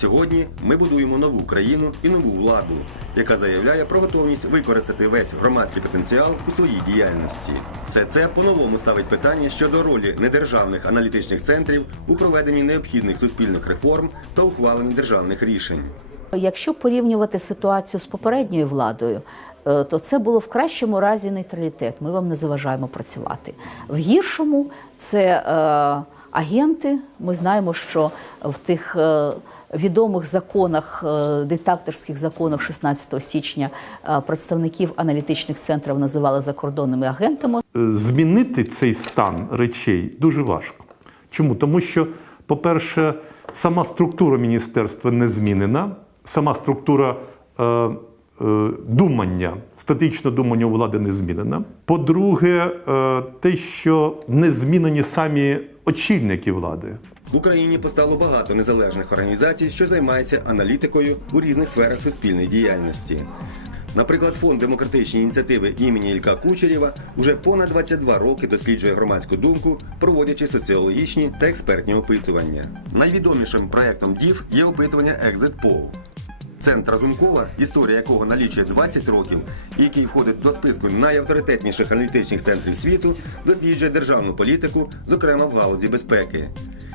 Сьогодні ми будуємо нову країну і нову владу, яка заявляє про готовність використати весь громадський потенціал у своїй діяльності. Все це по-новому ставить питання щодо ролі недержавних аналітичних центрів у проведенні необхідних суспільних реформ та ухваленні державних рішень. Якщо порівнювати ситуацію з попередньою владою, е, то це було в кращому разі нейтралітет. Ми вам не заважаємо працювати. В гіршому це е, агенти. Ми знаємо, що в тих е, відомих законах, е, диктаторських законах 16 січня е, представників аналітичних центрів називали закордонними агентами. змінити цей стан речей дуже важко. Чому? Тому що, по-перше, сама структура міністерства не змінена, сама структура думання, статичне думання у влади не змінена. По-друге, е, те, що не змінені самі очільники влади. В Україні постало багато незалежних організацій, що займаються аналітикою у різних сферах суспільної діяльності. Наприклад, фонд демократичні ініціативи імені Ілька Кучерєва уже понад 22 роки досліджує громадську думку, проводячи соціологічні та експертні опитування. Найвідомішим проектом ДІВ є опитування Exit Poll. Центр Разумкова, історія якого налічує 20 років, який входить до списку найавторитетніших аналітичних центрів світу, досліджує державну політику, зокрема в галузі безпеки.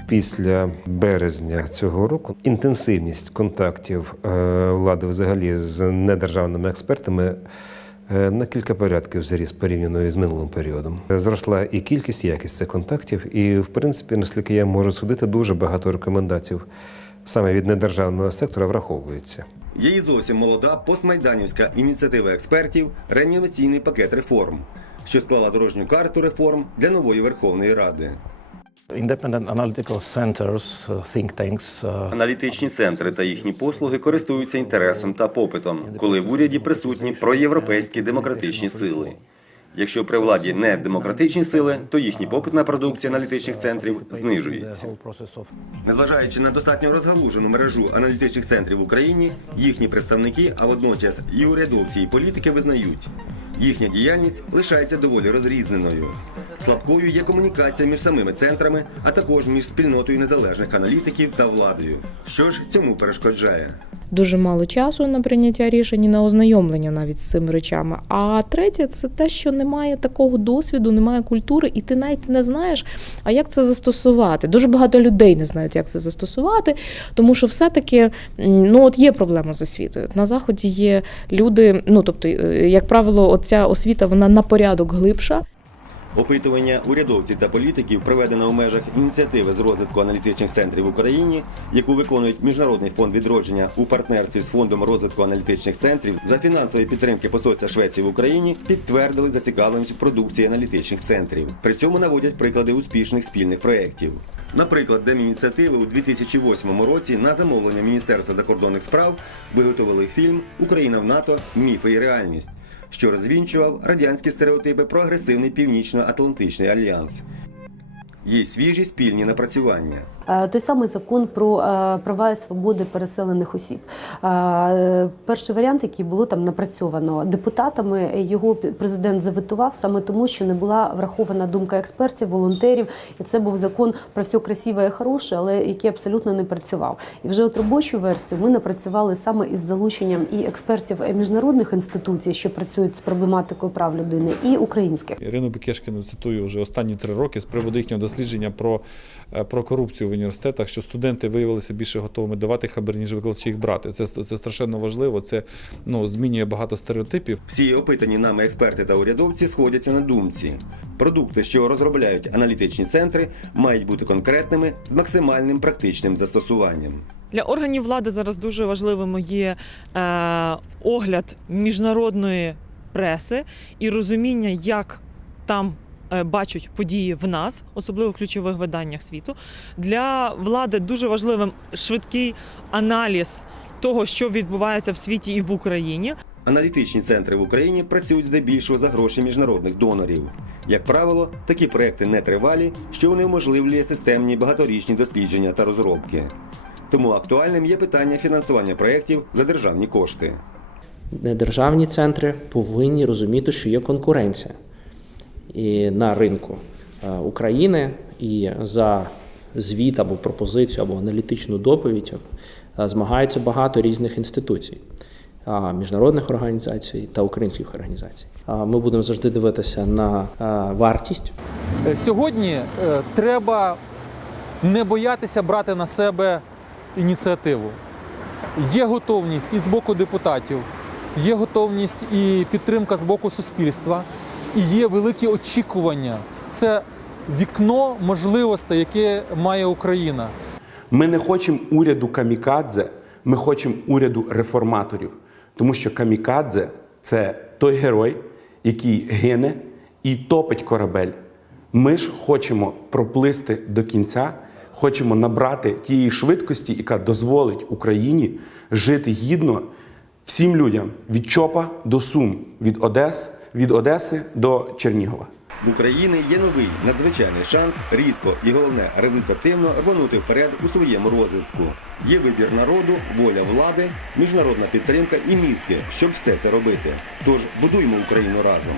Після березня цього року інтенсивність контактів е, влади взагалі з недержавними експертами е, на кілька порядків зріс порівняно з минулим періодом. Зросла і кількість, і якість цих контактів, і в принципі, наскільки я можу судити, дуже багато рекомендацій саме від недержавного сектора враховується. Є і зовсім молода постмайданівська ініціатива експертів реанімаційний пакет реформ, що склала дорожню карту реформ для нової Верховної Ради. Independent analytical centers, uh, think tanks, uh, Аналітичні центри та їхні послуги користуються інтересом та попитом, коли в уряді присутні проєвропейські демократичні сили. Якщо при владі не демократичні сили, то їхній попит на продукцію аналітичних центрів знижується. Незважаючи на достатньо розгалужену мережу аналітичних центрів в Україні, їхні представники, а водночас і урядовці, і політики визнають, їхня діяльність лишається доволі розрізненою. Слабкою є комунікація між самими центрами, а також між спільнотою незалежних аналітиків та владою. Що ж цьому перешкоджає? Дуже мало часу на прийняття рішень на ознайомлення навіть з цими речами. А третє, це те, що немає такого досвіду, немає культури, і ти навіть не знаєш, а як це застосувати. Дуже багато людей не знають, як це застосувати, тому що все-таки ну, от є проблема з освітою. На заході є люди, ну тобто, е, як правило, оця освіта вона на порядок глибша. Опитування урядовців та політиків проведено у межах ініціативи з розвитку аналітичних центрів в Україні, яку виконують Міжнародний фонд відродження у партнерстві з фондом розвитку аналітичних центрів за фінансової підтримки посольства Швеції в Україні, підтвердили зацікавленість продукції аналітичних центрів. При цьому наводять приклади успішних спільних проєктів. Наприклад, Демініціативи у 2008 році на замовлення Міністерства закордонних справ виготовили фільм Україна в НАТО. Міфи і реальність що розвінчував радянські стереотипи про агресивний північно-атлантичний альянс. Є свіжі спільні напрацювання. Е, Той самий закон про е, права і свободи переселених осіб. Е, Перший варіант, який було там напрацьовано депутатами, його президент заветував саме тому, що не була врахована думка експертів, волонтерів, і це був закон про все красиве і хороше, але який абсолютно не працював. І вже от робочу версію ми напрацювали саме із залученням і експертів міжнародних інституцій, що працюють з проблематикою прав людини, і українських. Ірину Бекешкіну цитую вже останні три роки з приводу їхнього дослідження про, е, про корупцію в університетах, що студенти виявилися більше готовими давати хабар, ніж викладачі їх брати. Це, це страшенно важливо. Це ну, змінює багато стереотипів. Всі опитані нами експерти та урядовці сходяться на думці. Продукти, що розробляють аналітичні центри, мають бути конкретними з максимальним практичним застосуванням. Для органів влади зараз дуже важливим є е, огляд міжнародної преси і розуміння, як там бачать події в нас, особливо в ключових виданнях світу. Для влади дуже важливим швидкий аналіз того, що відбувається в світі і в Україні. Аналітичні центри в Україні працюють здебільшого за гроші міжнародних донорів. Як правило, такі проекти нетривалі, що унеможливлює системні багаторічні дослідження та розробки. Тому актуальним є питання фінансування проєктів за державні кошти. Недержавні центри повинні розуміти, що є конкуренція і на ринку е, України і за звіт або пропозицію, або аналітичну доповідь е, змагаються багато різних інституцій, міжнародних організацій та українських організацій. Ми будемо завжди дивитися на е, вартість Сьогодні треба не боятися брати на себе ініціативу. Є готовність і з боку депутатів, є готовність і підтримка з боку суспільства, і є великі очікування. Це вікно можливостей, яке має Україна. Ми не хочемо уряду камікадзе, ми хочемо уряду реформаторів. Тому що камікадзе це той герой, який гине і топить корабель. Ми ж хочемо проплисти до кінця, хочемо набрати тієї швидкості, яка дозволить Україні жити гідно всім людям від Чопа до Сум, від Одес, від Одеси до Чернігова. В Україні є новий надзвичайний шанс різко і головне результативно рвонути вперед у своєму розвитку. Є вибір народу, воля влади, міжнародна підтримка і мізки, щоб все це робити. Тож будуймо Україну разом.